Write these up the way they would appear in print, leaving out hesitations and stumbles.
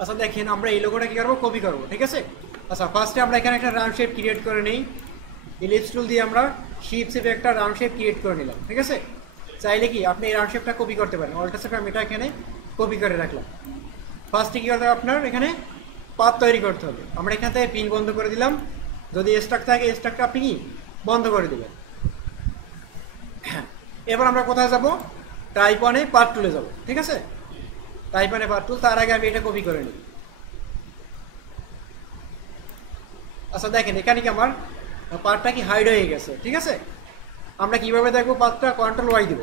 আচ্ছা দেখেন আমরা এই লোগোটা কি করবো, কপি করবো, ঠিক আছে। আচ্ছা ফার্স্টে আমরা এখানে একটা রাউন্ড শেপ ক্রিয়েট করে নিই। ইলিপস টুল দিয়ে আমরা শিপ শেপে একটা রাউন্ড শেপ ক্রিয়েট করে নিলাম, ঠিক আছে। চাইলে কি আপনি এই রাউন্ড শেপটা কপি করতে পারেন, অল্টার চেপে আমি এটা এখানে কপি করে রাখলাম। ফার্স্টে কী করতে হবে, আপনার এখানে পাথ তৈরি করতে হবে। আমরা এখান থেকে পিন বন্ধ করে দিলাম, যদি স্ট্রাক থাকে স্ট্রাকটা আপনি কি বন্ধ করে দেবেন। এবার আমরা কোথায় যাব, টাইপ 1-এ পার্ট টুলে যাব, ঠিক আছে। টাইপ 1-এ পার্ট টুল, তার আগে আমি এটা কপি করে নিই। আচ্ছা দেখেন এখানে কি আমার পার্টটা কি হাইড হয়ে গেছে, ঠিক আছে। আমরা কিভাবে দেখবো পার্টটা, কন্ট্রোল ওয়াই দিব।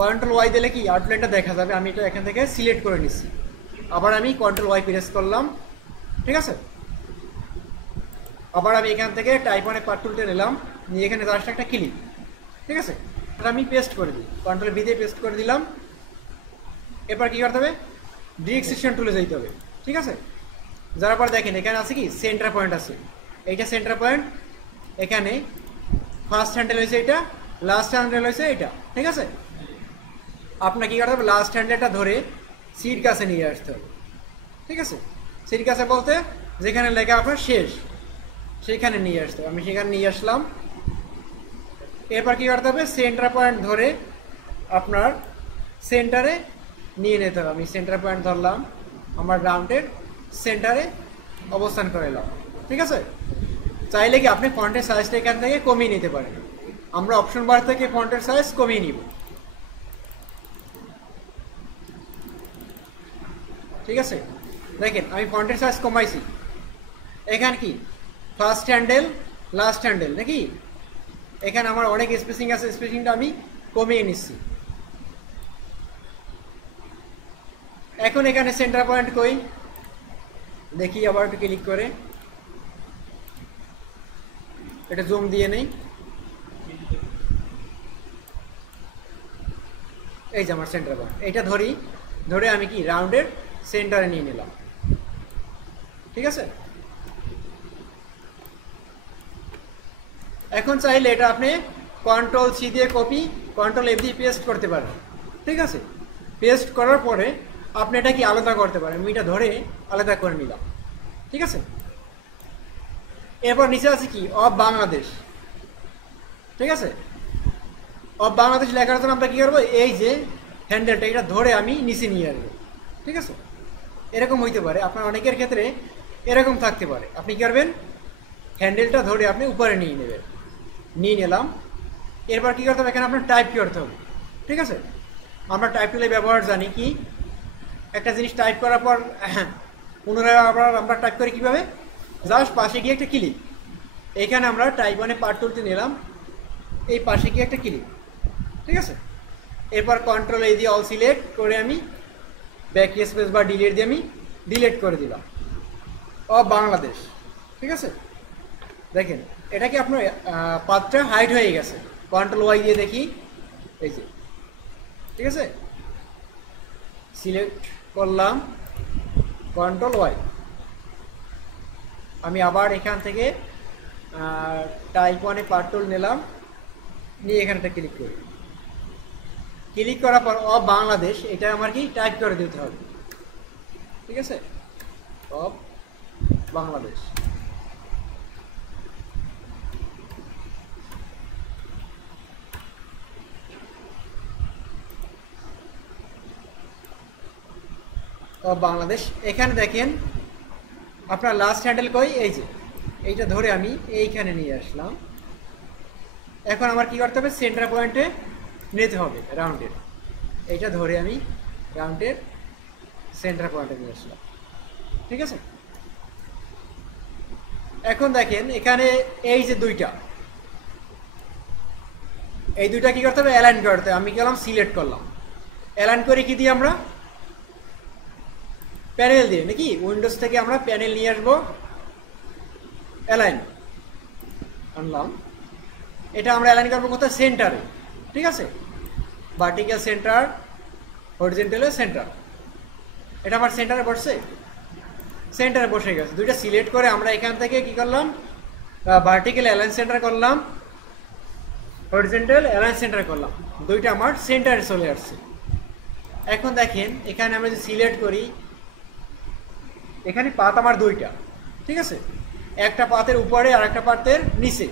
কন্ট্রোল ওয়াই দিলে কি আউটলাইনটা দেখা যাবে। আমি এটা এখান থেকে সিলেক্ট করে নিচ্ছি, আবার আমি কন্ট্রোল ওয়াই প্রেস করলাম, ঠিক আছে। আবার আমি এখান থেকে টাইপ 1-এ পার্ট টুলটা নিলাম, নিয়ে এখানে জাস্ট একটা ক্লিক, ঠিক আছে। এটা আমি পেস্ট করে দিই, কন্ট্রোল ভি দিয়ে পেস্ট করে দিলাম। এরপর কি করতে হবে, ডিরেকশন টুলে যেতে হবে, ঠিক আছে। যার পর দেখেন এখানে আছে কি সেন্টার পয়েন্ট আছে, এইটা সেন্টার পয়েন্ট। এখানে ফার্স্ট হ্যান্ডেল হয়েছে এটা, লাস্ট হ্যান্ডেল হয়েছে এটা, ঠিক আছে। আপনার কি করতে হবে, লাস্ট হ্যান্ডেলটা ধরে সিট কাছে নিয়ে আসতে হবে, ঠিক আছে। সিট কাছে বলতে যেখানে লেখা আপনার শেষ সেখানে নিয়ে আসতে হবে। আমি সেখানে নিয়ে আসলাম। এরপর কি করতে হবে, সেন্টার পয়েন্ট ধরে আপনার সেন্টারে নিয়ে নিতে হবে। আমি সেন্টার পয়েন্ট ধরলাম, আমার রাউন্ডের সেন্টারে অবস্থান করে এলাম, ঠিক আছে। চাইলে কি আপনি ফন্টের সাইজটা এখান থেকে কমিয়ে নিতে পারেন। আমরা অপশন বার থেকে ফন্টের সাইজ কমিয়ে নিব, ঠিক আছে। দেখেন আমি ফন্টের সাইজ কমাইছি। এখানে কি ফার্স্ট হ্যান্ডেল লাস্ট হ্যান্ডেল নাকি, এখানে আমার অনেক স্পেসিং আছে, স্পেসিংটা আমি কমিয়ে নিচ্ছি। এখন এখানে সেন্টার পয়েন্ট কই দেখি, আবার একটু ক্লিক করে এটা জুম দিয়ে নেই। এই যে আমার সেন্টার পয়েন্ট, এটা ধরে আমি কি রাউন্ডের সেন্টারে নিয়ে নিলাম, ঠিক আছে। এখন চাইলে এটা আপনি কন্ট্রোল সি দিয়ে কপি, কন্ট্রোল এফ দিয়ে পেস্ট করতে পারেন, ঠিক আছে। পেস্ট করার পরে আপনি এটা কি আলাদা করতে পারেন। আমি এটা ধরে আলাদা করে নিলাম, ঠিক আছে। এরপর নিচে আছে কি অফ বাংলাদেশ, ঠিক আছে। অফ বাংলাদেশ লেখার জন্য আমরা কি করবো, এই যে হ্যান্ডেলটা এটা ধরে আমি নিচে নিয়ে আসবো, ঠিক আছে। এরকম হইতে পারে, আপনার অনেকের ক্ষেত্রে এরকম থাকতে পারে। আপনি কি করবেন, হ্যান্ডেলটা ধরে আপনি উপরে নিয়ে নেবেন, নিয়ে নিলাম। এরপর কি করতে হবে, এখানে আপনার টাইপ করতে হবে, ঠিক আছে। আমরা টাইপ টুলের ব্যবহার জানি কি, একটা জিনিস টাইপ করার পর পুনরায় আবার আমরা টাইপ করি কীভাবে, জাস্ট পাশে গিয়ে একটা ক্লিক। এখানে আমরা টাইপ 1-এ পার্ট টুলতে নিলাম, এই পাশে গিয়ে একটা ক্লিক, ঠিক আছে। এরপর কন্ট্রোল এই দিয়ে অল সিলেক্ট করে আমি ব্যাক স্পেস বা ডিলিট দিয়ে আমি ডিলিট করে দিলাম অফ বাংলাদেশ, ঠিক আছে। দেখেন এটা কি আপনার পাথটা হাইড হয়ে গেছে। কন্ট্রোল ওয়াই দিয়ে দেখি, এই যে, ঠিক আছে। সিলেক্ট করলাম, কন্ট্রোল ওয়াই। আমি আবার এখান থেকে টাইপ 1-এ পার্ট টুল নিলাম, নিয়ে এখানটা ক্লিক করি। ক্লিক করার পর অফ বাংলাদেশ এটা আমার কি টাইপ করে দিতে হবে, ঠিক আছে। অফ বাংলাদেশ। অফ বাংলাদেশ। এখানে দেখেন আপনার লাস্ট হ্যান্ডেল কই, এই যে এইটা ধরে আমি এইখানে নিয়ে আসলাম। এখন আমার কি করতে হবে, সেন্টার পয়েন্টে নিতে হবে রাউন্ডের, এইটা ধরে আমি রাউন্ডের সেন্টার পয়েন্টে নিয়ে আসলাম, ঠিক আছে। এখন দেখেন এখানে এই যে এই দুইটা কি করতে হবে, অ্যালাইন করতে হবে। আমি কি করলাম, সিলেক্ট করলাম। অ্যালাইন করে কি দিয়ে, আমরা প্যানেল দিয়ে নাকি, উইন্ডোজ থেকে আমরা প্যানেল নিয়ে আসবো, অ্যালাইন আনলাম। এটা আমরা অ্যালাইন করবো কোথায়, সেন্টারে, ঠিক আছে। Vertical centre, horizontal centre. এটা আমার সেন্টারে বসছে, সেন্টারে বসে গেছে। দুইটা সিলেক্ট করে আমরা এখান থেকে কি করলাম, ভার্টিক্যাল অ্যালাইন সেন্টার করলাম, হরিজন্টাল অ্যালাইন সেন্টার করলাম। দুইটা আমার সেন্টারে চলে আসছে। এখন দেখেন এখানে আমরা যদি সিলেক্ট করি এখানে পাত আমার দুইটা, ঠিক আছে, একটা পাতের উপরে আর একটা পাতের নিচে।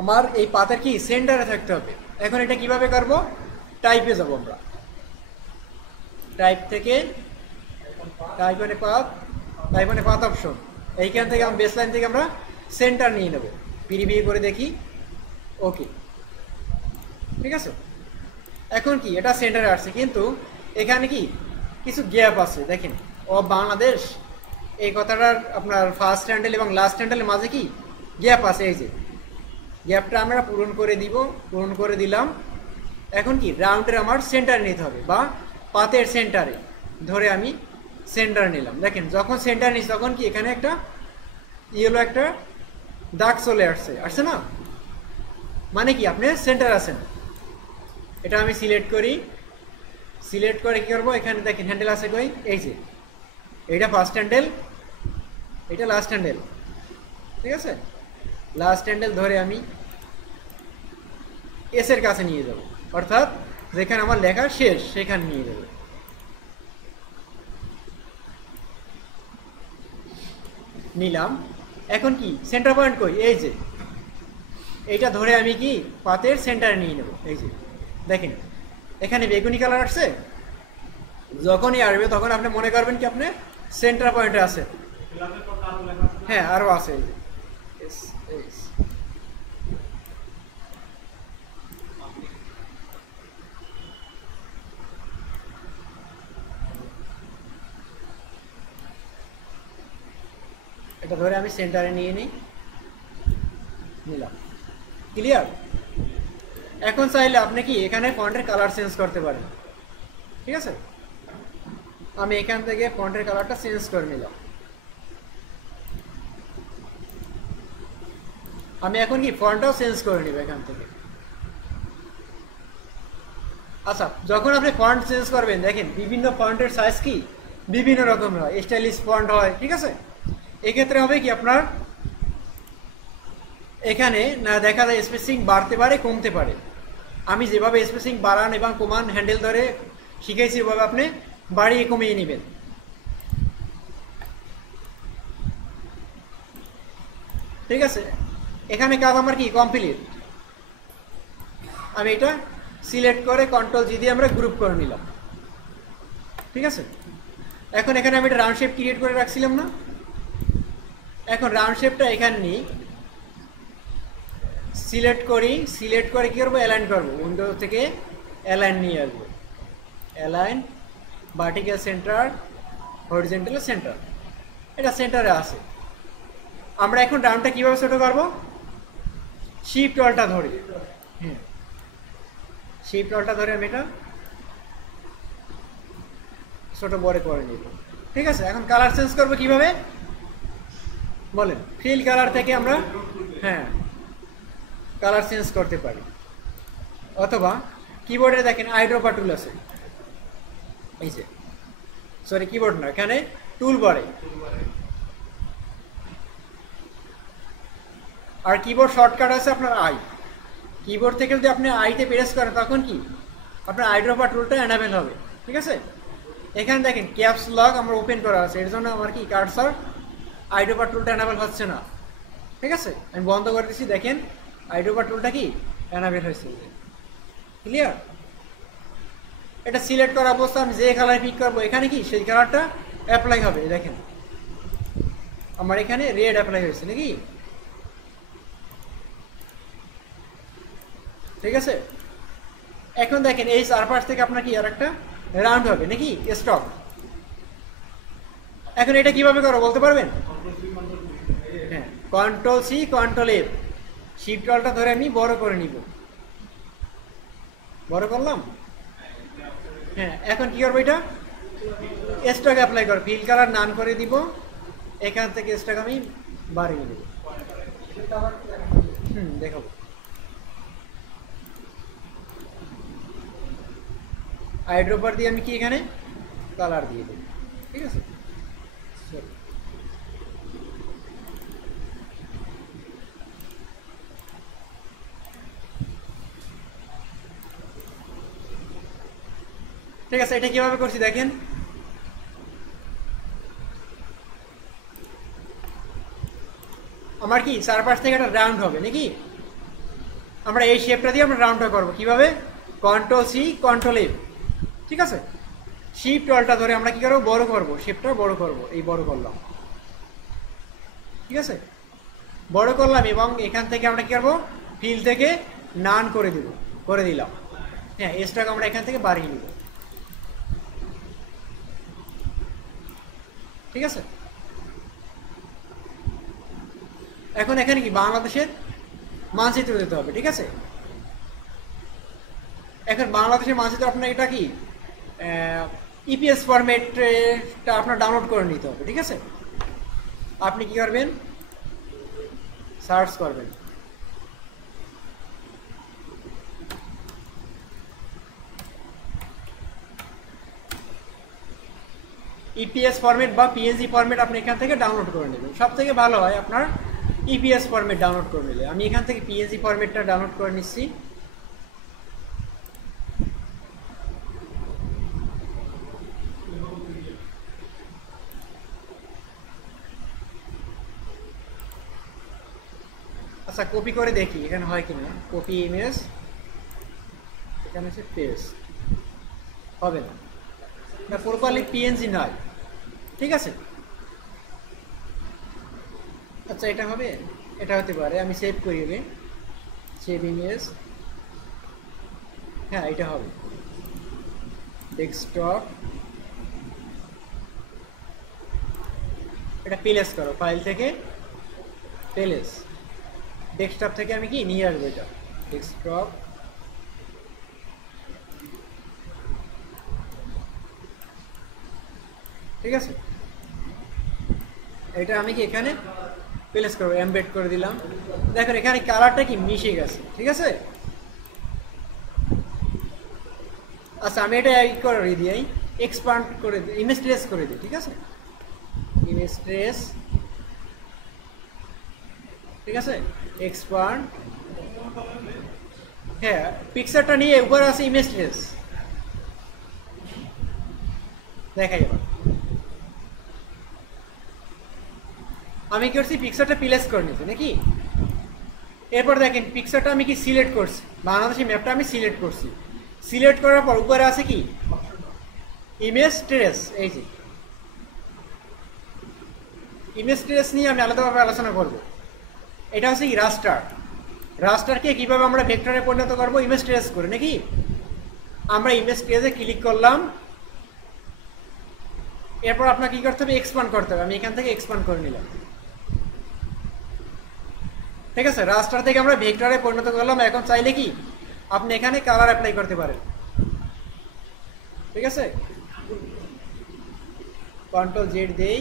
আমার এই পাতের কি সেন্টারে থাকতে হবে। এখন এটা কিভাবে করবো, টাইপে যাব আমরা, টাইপ থেকে টাইপ মানে পাত অপশন, এইখান থেকে বেস লাইন থেকে আমরা সেন্টার নিয়ে নেব, প্রিভিউ করে দেখি, ওকে, ঠিক আছে। এখন কি এটা সেন্টারে আসছে, কিন্তু এখানে কি কিছু গ্যাপ আছে, দেখেন অফ বাংলাদেশ এই কথাটার আপনার ফার্স্ট হ্যান্ডেল এবং লাস্ট হ্যান্ডেলের মাঝে কি গ্যাপ আছে, এই যে গ্যাপটা আমরা পূরণ করে দিব, পূরণ করে দিলাম। এখন কি রাউন্ডের আমার সেন্টার নিতে হবে, বা পাতের সেন্টারে ধরে আমি সেন্টার নিলাম। দেখেন যখন সেন্টার নিচ্ছি তখন কি এখানে একটা ইয়েলো একটা দাগ চলে আসছে না, মানে কি আপনি সেন্টার আছেন। এটা আমি সিলেক্ট করি, সিলেক্ট করে কি করবো, এখানে দেখেন হ্যান্ডেল আছে কই, এই যে এইটা ফার্স্ট হ্যান্ডেল, এটা লাস্ট হ্যান্ডেল, ঠিক আছে। লাস্ট হ্যান্ডেল ধরে আমি এস এর কাছে নিয়ে যাব, অর্থাৎ যেখানে আমার লেখা শেষ সেখানে নিয়ে যাব। নিলাম। এখন কি সেন্টার পয়েন্ট কই, এই যে এইটা ধরে আমি কি পাতের সেন্টারে নিয়ে নেব। এই যে দেখেন এখানে বেগুনি কালার আসছে, যখনই আসবে তখন আপনি মনে করবেন কি আপনি সেন্টার পয়েন্টে আছে। হ্যাঁ আরো আছে, এই যে এটা ধরে আমি সেন্টারে নিয়ে নিলাম, ক্লিয়ার। এখন চাইলে আপনি কি এখানে ফন্টের কালার চেঞ্জ করতে পারেন, ঠিক আছে। আমি এখান থেকে ফন্টের কালারটা চেঞ্জ করে নিলাম। আমি এখন কি ফন্টটাও চেঞ্জ করে নিব এখান থেকে। আচ্ছা, যখন আপনি ফন্ট চেঞ্জ করবেন দেখেন বিভিন্ন ফন্টের সাইজ কি বিভিন্ন রকম হয়, স্টাইলিশ ফন্ট হয়, ঠিক আছে। এক্ষেত্রে হবে কি আপনার এখানে না দেখা যায় স্পেসিং বাড়তে পারে কমতে পারে। আমি যেভাবে স্পেসিং বাড়ান এবং কমান হ্যান্ডেল ধরে শিখেছি ওভাবে আপনি বাড়িয়ে কমিয়ে নেবেন। ঠিক আছে, এখানে কাজ আমার কি কমপ্লিট। আমি এটা সিলেক্ট করে কন্ট্রোল জি দিয়ে আমরা গ্রুপ করে নিলাম, ঠিক আছে। এখন এখানে আমি একটা রাউন্ড শেপ ক্রিয়েট করে রাখছিলাম না, এখন রাউন্ড শেপটা এখানে নিই, সিলেক্ট করি, সিলেক্ট করে কি করবো অ্যালাইন করবো, উইন্ডো থেকে অ্যালাইন নিয়ে আসবো, align vertical centre horizontal centre, এটা সেন্টারে আছে। আমরা এখন রাউন্ডটা কিভাবে ছোট করবো, শিফট অলটা ধরে, হ্যাঁ শিফট অলটা ধরে আমি এটা ছোট বড় করে নিব, ঠিক আছে। এখন কালার চেঞ্জ করবো কিভাবে বলেন, ফিল কালার থেকে আমরা হ্যাঁ কালার চেঞ্জ করতে পারি, অথবা কিবোর্ডে দেখেন আইড্রপার টুল আছে, এই যে সরি কিবোর্ড না, এখানে টুল বারে, আর কিবোর্ড শর্টকাট আছে আপনার আই, কিবোর্ড থেকে যদি আপনি আইতে প্রেস করেন তখন কি আপনার আইড্রপার টুলটা এনাবেল হবে, ঠিক আছে। এখানে দেখেন ক্যাপস লক আমার ওপেন করা আছে, এর জন্য আমার কি কার্সর আইড্রপার টুলটা এনাবেল হচ্ছে না, ঠিক আছে। আমি বন্ধ করে দিচ্ছি, দেখেন আইড্রপার টুলটা কি এনাবেল হয়েছে, ক্লিয়ার। এটা সিলেক্ট করা অবস্থা আমি যে কালার পিক করবো এখানে কি সেই কালারটা অ্যাপ্লাই হবে, দেখেন আমার এখানে রেড অ্যাপ্লাই হয়েছে নাকি, ঠিক আছে। এখন দেখেন এই চারপাশ থেকে আপনার কি আর একটা রাউন্ড হবে নাকি স্টক। এখন এটা কিভাবে করো বলতে পারবেন, হ্যাঁ control C control F, shift অলটা ধরে আমি বড় করে নিব, বড় করলাম, হ্যাঁ এখন কি করবো এটা স্টক অ্যাপ্লাই করো, ফিল কালার নান করে দিব, এখান থেকে স্টক আমি বাড়িয়ে দেব, দেখাবো। আইড্রপার দিয়ে আমি কি এখানে কালার দিয়ে দেব, ঠিক আছে। ঠিক আছে, এটা কিভাবে করছি দেখেন, আমার কি চারপাশ থেকে একটা রাউন্ড হবে নাকি? আমরা এই শেপটা দিয়ে আমরা রাউন্ডটা করবো কিভাবে? কন্ট্রোল সি কন্ট্রোল এফ, ঠিক আছে? শিফট অল্টটা ধরে আমরা কি করবো? বড় করবো, শেপটা বড় করবো। এই বড় করলাম, ঠিক আছে? বড় করলাম এবং এখান থেকে আমরা কি করবো? ফিল থেকে নান করে দিলাম। হ্যাঁ, এসটাকে আমরা এখান থেকে বাড়িয়ে নিব, ঠিক আছে? এখন এখানে কি বাংলাদেশের মানচিত্র দিতে হবে, ঠিক আছে? এখন বাংলাদেশের মানচিত্র আপনার এটা কি ইপিএস ফরম্যাটটা আপনার ডাউনলোড করে নিতে হবে, ঠিক আছে? আপনি কি করবেন? সার্চ করবেন ইপিএস ফরম্যাট বা পিএনজি ফরম্যাট, আপনি এখান থেকে ডাউনলোড করে নেবেন। সব থেকে ভালো হয় আপনার ইপিএস ফরম্যাট ডাউনলোড করে নিলে। আমি এখান থেকে পিএনজি ফরম্যাটটা ডাউনলোড করে নিচ্ছি। আচ্ছা, কপি করে দেখি এখানে হয় কিনা। কপি ইমেজ, এখানে আছে পেস্ট, হবে না, এটা প্রপারলি পিএনজি নয়, ঠিক আছে? আচ্ছা, এটা হবে, এটা হতে পারে। আমি সেভ করি, সেভ ইমেজ, হ্যাঁ এটা হবে। ডেস্কটপ, এটা প্লেস করো, ফাইল থেকে প্লেস, ডেস্কটপ থেকে আমি কি নিয়ে আসবো এটা, ডেস্কটপ, ঠিক আছে? এটা আমি কি এখানে প্লেস করবো, এমবেড করে দিলাম। দেখেন এখানে কালারটা কি মিশে গেছে, ঠিক আছে? আচ্ছা, আমি এটা করে দিই, এক্সপান্ড করে দিই, ইমেজ ট্রেস করে দিই, ঠিক আছে? ইমেজ ট্রেস, ঠিক আছে? এক্সপান্ড, হ্যাঁ পিকচারটা নিয়ে উপরে আছে ইমেজ ট্রেস, দেখাই এবার। আমি কি করছি? পিকচারটা প্লেস করে নিচ্ছি নাকি? এরপর দেখেন পিকচারটা আমি কি সিলেক্ট করছি, বাংলাদেশি ম্যাপটা আমি সিলেক্ট করছি। সিলেক্ট করার পর উপরে আছে কি ইমেজ ট্রেস। এই যে ইমেজ ট্রেস নিয়ে আমি আলাদাভাবে আলোচনা করব। এটা হচ্ছে কি রাস্টার। রাস্টারকে কিভাবে আমরা ভেক্টরে পরিণত করবো? ইমেজ ট্রেস করে নাকি? আমরা ইমেজ ট্রেসে ক্লিক করলাম, এরপর আপনাকে কি করতে হবে? এক্সপান্ড করতে হবে। আমি এখান থেকে এক্সপান্ড করে নিলাম, ঠিক আছে? রাস্টার থেকে আমরা ভেক্টরে পরিণত করলাম। এখন চাইলে কি আপনি এখানে কালার অ্যাপ্লাই করতে পারেন, ঠিক আছে? কন্ট্রোল জেড দেই,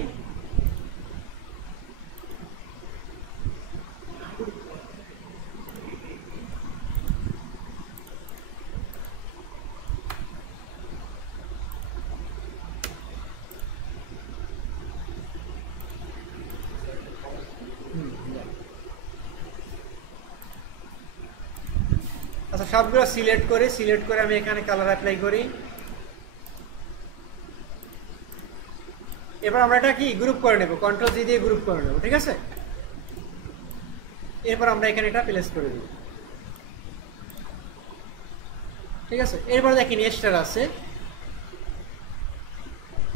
আচ্ছা সবগুলো সিলেক্ট করে আমি এখানে কালার অ্যাপ্লাই করি। এবার আমরা এটা কি গ্রুপ করে নেব, কন্ট্রোল জি দিয়ে গ্রুপ করে নেব, ঠিক আছে? এরপর আমরা এখানে এটা প্লেস করে দিব, ঠিক আছে? এরপর দেখেন স্টার আছে।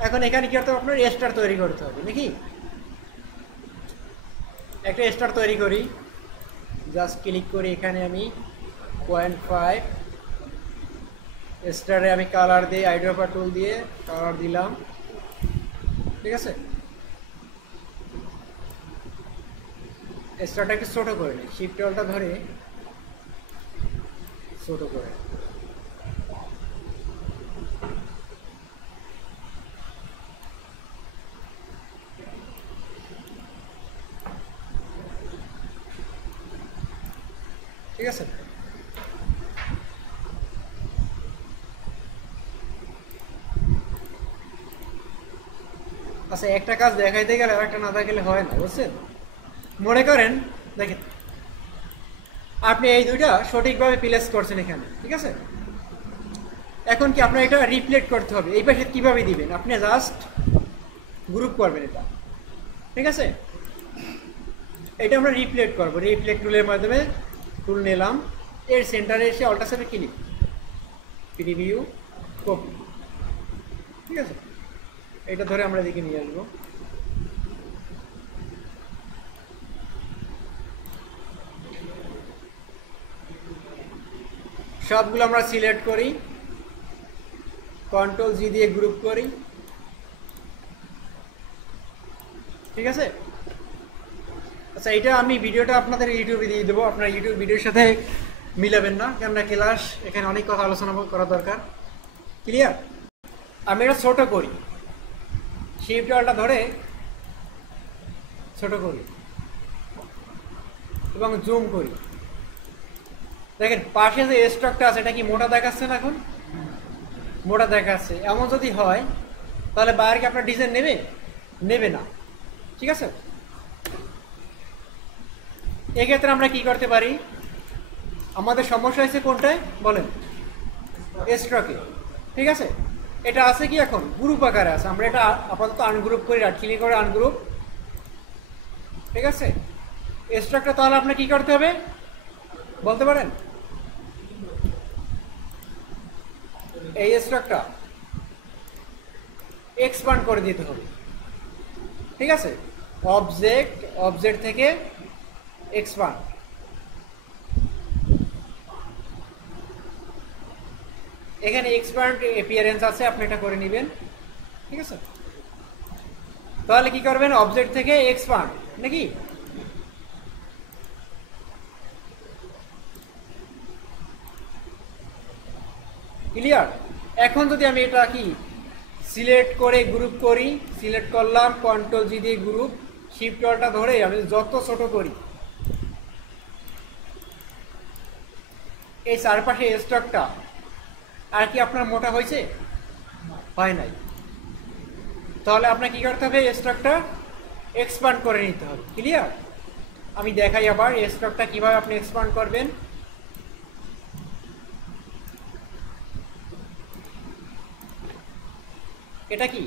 এখন এখানে কি করতে হবে? আপনার স্টার তৈরি করতে হবে নাকি? একটা স্টার তৈরি করি, জাস্ট ক্লিক করি, এখানে আমি 0.5 স্টারে আমি কালার দিই, আইড্রপার টুল দিয়ে কালার দিলাম, ঠিক আছে? স্টারটা একটু ছোট করে নিই, শিফট অল্টটা ধরে ছোট করে, ঠিক আছে? আচ্ছা, একটা কাজ দেখাইতে গেলে আর একটা না দেখালে হয় না, বুঝছেন? মনে করেন দেখেন আপনি এই দুইটা সঠিকভাবে প্লেস করছেন এখানে, ঠিক আছে? এখন কি আপনার এটা রিফ্লেক্ট করতে হবে। এই পাশে কিভাবে দিবেন? আপনি জাস্ট গ্রুপ করবেন এটা, ঠিক আছে? এটা আমরা রিফ্লেক্ট করবো, রিফ্লেক্ট টুলের মাধ্যমে টুল নিলাম, এর সেন্টারে এসে অল্টার সেভে ক্লিক, প্রিভিউ, কপি। ঠিক আছে, এটা ধরে আমরা এদিকে নিয়ে আসবো। সবগুলো আমরা সিলেক্ট করি, কন্ট্রোল জি দিয়ে গ্রুপ করি। ঠিক আছে, আচ্ছা এটা আমি ভিডিওটা আপনাদের ইউটিউবে দিয়ে দেবো, আপনার ইউটিউব ভিডিওর সাথে মিলাবেন না, কেননা ক্লাস এখানে অনেক কথা আলোচনা করা দরকার। ক্লিয়ার? আমি এটা ছোট করি, শিফট অল্টা ধরে ছোট করি এবং জুম করি। দেখেন পাশে যে স্টকটা আছে এটা কি মোটা দেখাচ্ছে না? এখন মোটা দেখাচ্ছে। এমন যদি হয় তাহলে বাইরে কি আপনার ডিজাইন নেবে? নেবে না। ঠিক আছে, এক্ষেত্রে আমরা কি করতে পারি? আমাদের সমস্যা হয়েছে কোনটায় বলেন? স্ট্রকে। ঠিক আছে, এটা আছে কি এখন গ্রুপ আকারে আছে, আমরা এটা আপাতত আনগ্রুপ করি, ক্লিক করে আনগ্রুপ। ঠিক আছে, স্ট্রকটা তাহলে আপনার কি করতে হবে বলতে পারেন? এই স্ট্রকটা এক্সপান্ড করে দিতে হবে। ঠিক আছে, অবজেক্ট, অবজেক্ট থেকে এক্সপান্ড। এখানে এক্সপান্ড অ্যাপিয়ারেন্স আছে, আপনি এটা করে নেবেন। ঠিক আছে, তাহলে কি করবেন? অবজেক্ট থেকে এক্সপান্ড নাকি? ক্লিয়ার? এখন যদি আমি এটা কি সিলেক্ট করে গ্রুপ করি, সিলেক্ট করলাম, কন্ট্রোল জি দিয়ে গ্রুপ, শিফট অল্টা ধরে আমি যত ছোট করি, এই চারপাশে স্টকটা আর কি আপনার মোটা হয়েছে? হয় নাই। তাহলে আপনার কি করতে হবে? স্টকটা এক্সপান্ড করে নিতে হবে। ক্লিয়ার? আমি দেখাই আবার স্টকটা কিভাবে আপনি এক্সপান্ড করবেন। এটা কি?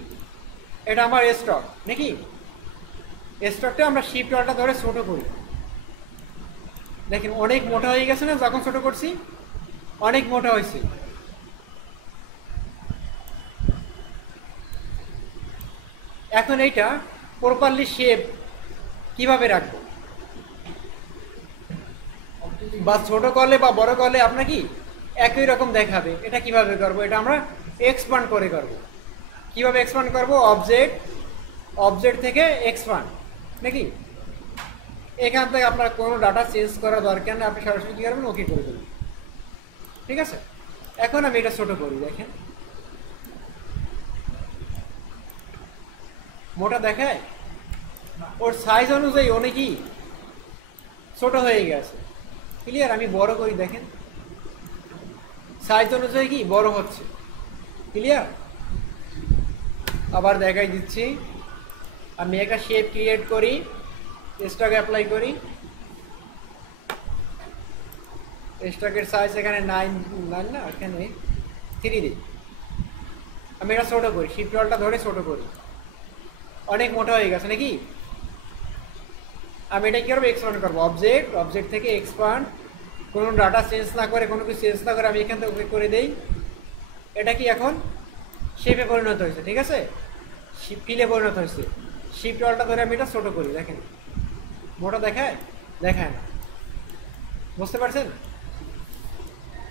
এটা আমার স্টক নাকি? স্টকটা আমরা শিফট অল্টা ধরে ছোট করি। দেখেন অনেক মোটা হয়ে গেছে না? যখন ছোট করছি অনেক মোটা হয়েছে। এখন এইটা প্রপারলি শেপ কিভাবে রাখবো? বা ছোট করলে বা বড় করলে আপনার কি একই রকম দেখাবে? এটা কিভাবে করবো? এটা আমরা এক্সপান্ড করে করবো। কিভাবে এক্সপান্ড করবো? অবজেক্ট, অবজেক্ট থেকে এক্সপান্ড নাকি? এখান থেকে আপনার কোনো ডাটা চেঞ্জ করা দরকার নেই, আপনি সরাসরি কি করবেন? ওকে করে দেবেন। ঠিক আছে, এখন আমি এটা ছোট করি। দেখেন মোটা দেখায়, ওর সাইজ অনুযায়ী অনেকই ছোট হয়ে গেছে। ক্লিয়ার? আমি বড় করি, দেখেন সাইজ অনুযায়ী কি বড় হচ্ছে। ক্লিয়ার? আবার দেখাই দিচ্ছি, আমি একটা শেপ ক্রিয়েট করি, স্টক অ্যাপ্লাই করি, স্টকের সাইজ এখানে 9 না, এখানে 3 দিই। আমি এটা ছোট করি, শিফট অল্টা ধরে ছোট করি, অনেক মোটা হয়ে গেছে নাকি? আমি এটা কি করবো? এক্সপান্ড করবো। অবজেক্ট, অবজেক্ট থেকে এক্সপান্ড, কোনো ডাটা চেঞ্জ না করে, কোনো কিছু চেঞ্জ না করে আমি এখান থেকে ওকে করে দেই। এটা কি এখন শেপে পরিণত হয়েছে। ঠিক আছে, ফিলে পরিণত হয়েছে। শিফট অল্টা ধরে আমি এটা ছোট করি, দেখেন মোটা দেখায়? দেখায় না। বুঝতে পারছেন?